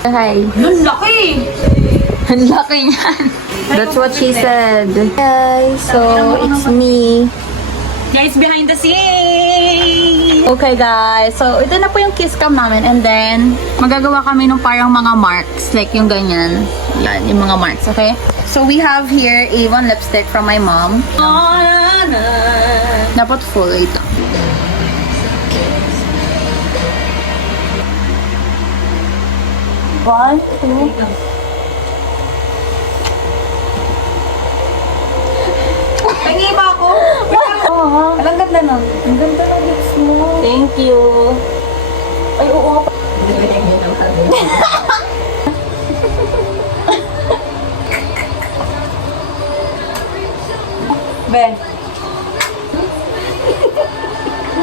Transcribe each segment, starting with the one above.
Hi. Ang laki! Ang laki niyan. That's what she said. Guys, so it's me. Guys, behind the scenes! Okay guys, so ito na po yung kiss cam namin and then magagawa kami ng parang mga marks, like yung ganyan. Yan, yung mga marks, okay? So we have here a one lipstick from my mom. Dapat full ito. One, two. Tangi ba ako? Ang ganda nun. Ang ganda ng lips mo. Thank you. Ay, oo. Be.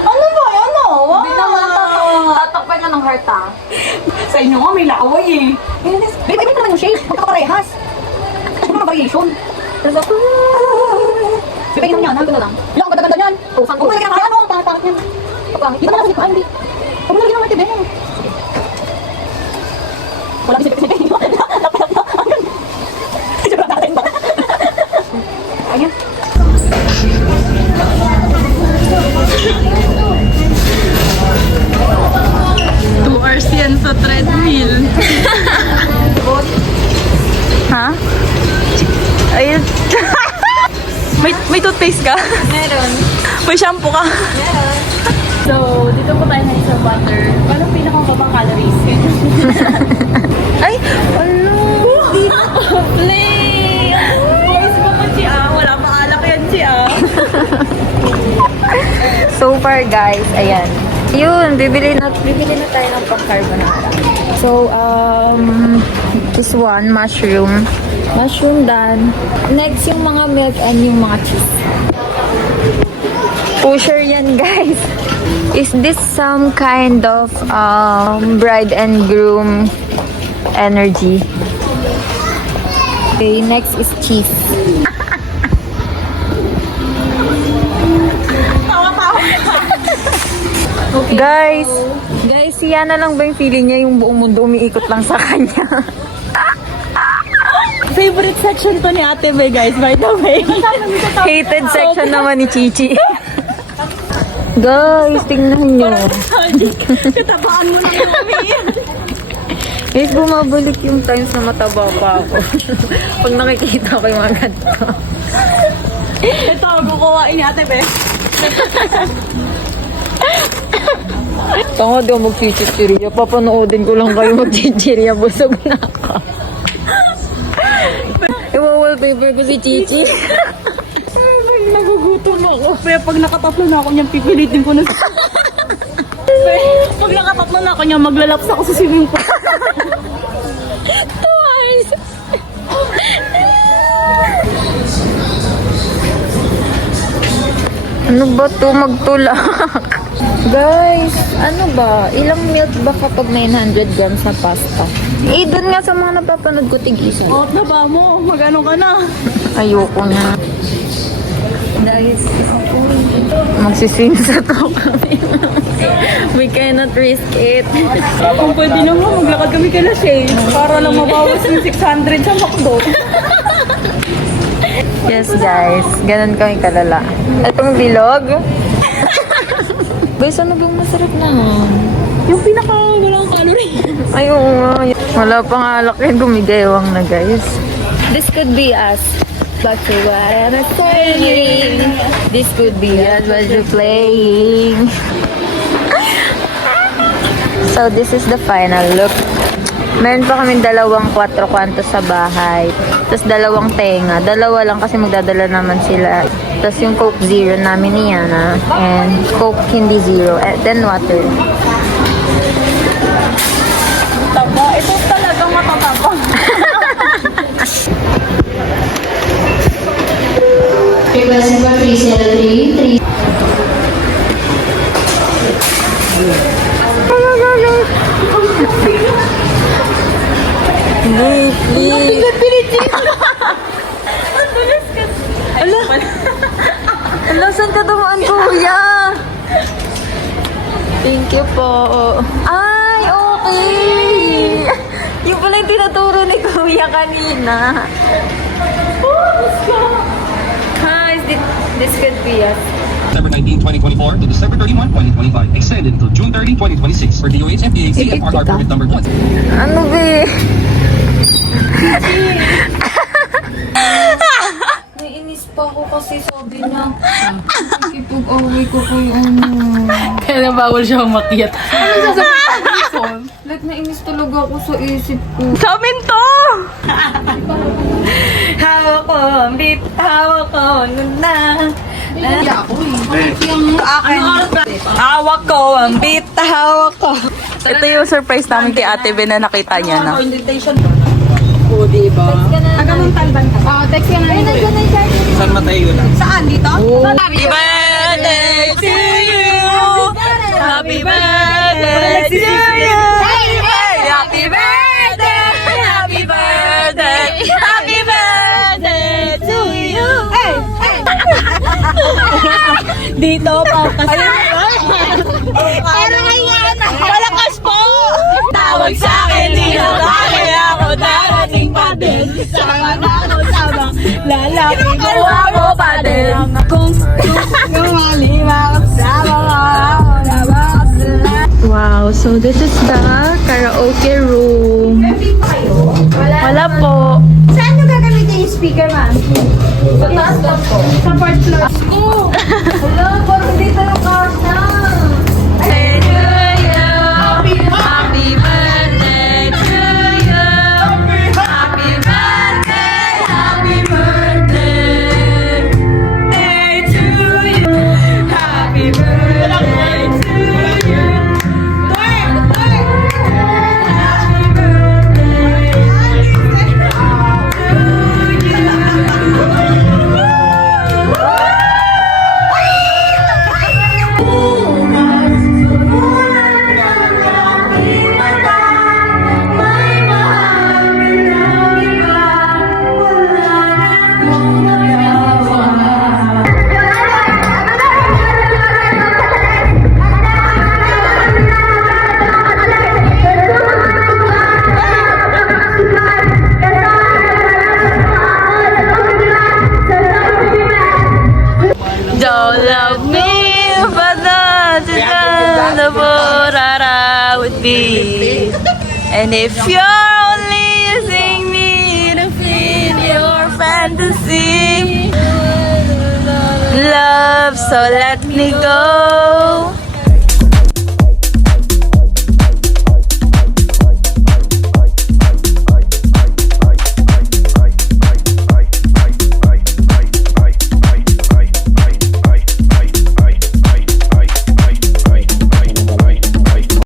Ano ba? Ano? Wow. Hindi naman Tatakpan niya ng heart, ah. Sa inyo nga, may laway eh. Babe, iba naman yung shape. Magkakaparehas. Ano na variation? Tapos ako, bibigyan niya, nandun na lang. Yan, ang ganda-ganda niyan. Oh, saan ko? Kung nalagyan ng ano, pangit niyan. Pangit. Di ba naman hindi? Kung nalagyan ng ate, Ben. Wala bisip-bisip. Sobrang natin ba? Ayan. Two hours yan sa treadmill. Ha? Ayun. may toothpaste ka? Meron. May shampoo ka? Meron. So, dito po tayo na sa butter. Anong pinakababang calories? Ay! Ano? Hindi na play! Boys mo pa siya. Wala pa alak yan siya. So far guys, ayan. Yun, bibili na tayo ng pang-carbonara. So, this one, mushroom. Mushroom done. Next, yung mga milk and yung mga cheese. Pusher yan guys. Is this some kind of bride and groom energy? Okay, next is cheese. Okay, guys, si Yana lang ba yung feeling niya yung buong mundo umiikot lang sa kanya? Favorite section to ni Ate May, guys, by the way. Hated section naman ni Chichi. Guys, tingnan nyo. Katabaan mo na yung Guys, bumabalik yung times na mataba pa ako. Pag nakikita ko yung mga ganito. Ito, kukuhain ni Ate May. Tanga, di ako magchichichirya. Papanoodin ko lang kayo magchichirya. Busog na ako. Iwa-wallpaper ko si Chichi. Nagugutom ako. Pero pag nakatatlo na ako niyan, pipilitin ko na. Pag nakatatlo na ako niyan, maglalaps ako sa swimming pool. Twice! Ano ba to? Magtulak. Guys, ano ba? Ilang milk ba kapag 900 grams na pasta? Eh, dun nga sa mga napapanood ko, tig-isa. Out na ba mo? Magano ka na? Ayoko na. Guys, magsisinsa to kami. We cannot risk it. Kung pwede naman, maglakad kami kay Shades para lang mabawas yung 600 sa McDo. Yes, guys. Ganun kami kalala. Itong bilog. Guys, ano bang masarap naman? Yung pinaka walang calorie. Ay, oo nga. Wala pang alak yan. Gumigayawang na, guys. This could be us. But to what I'm saying, this could be us what you're playing. So, this is the final look. Meron pa kaming dalawang 4 kwantos sa bahay. Tapos dalawang tenga. Dalawa lang kasi magdadala naman sila. Tapos yung Coke Zero namin ni Yana. And Coke hindi zero. And then water. Taba, ito talagang matataba. Request number 303. Ala, saan ka dumaan, kuya? Thank you po. Ay, okay. Yung pala yung tinuturo ni Kuya kanina. Hi, this could be us. December 19, 2024 to December 31, 2025. Extended until June 30, 2026 for DOH FTA CFR permit number 1. Ano be? Naiinis pa ako kasi sabi niya, ikipag-away ko kay ano. Kaya bawal siya umakyat. Ano sasabihin ko? Like, nainis talaga ako sa isip ko. Sa amin to! Hawak ko, bit, hawak ko, na. Hawak ko, ang bit, hawak ko. Ito yung surprise namin kay Ate Ben na nakita niya na. Oo, diba? Tagamang talban ka. Oo, text ka na. Ay, nandiyan na yung charger. Saan matayo na? Saan? Dito? Happy birthday to you! Happy birthday to you! Happy birthday! Happy birthday! Happy birthday to you! Dito pa kasi. Pero ngayon, malakas po! Tawag sa akin, dito kaya ako darating pa din. Sama na ako sabang lalaki ko ako pa din. Kung kumaliwa ko sama ako na Wow, so this is the karaoke room. Wala po. Saan nyo gagamitin yung speaker, ma'am? Sa taas lang po. Sa fourth floor. Wala, parang dito yung kasa. Happy birthday to you. Happy birthday, happy birthday to you. Happy birthday to you. Happy Don't love me, but not the borara would be. And if you're only using me to feed your fantasy, love, so let me go.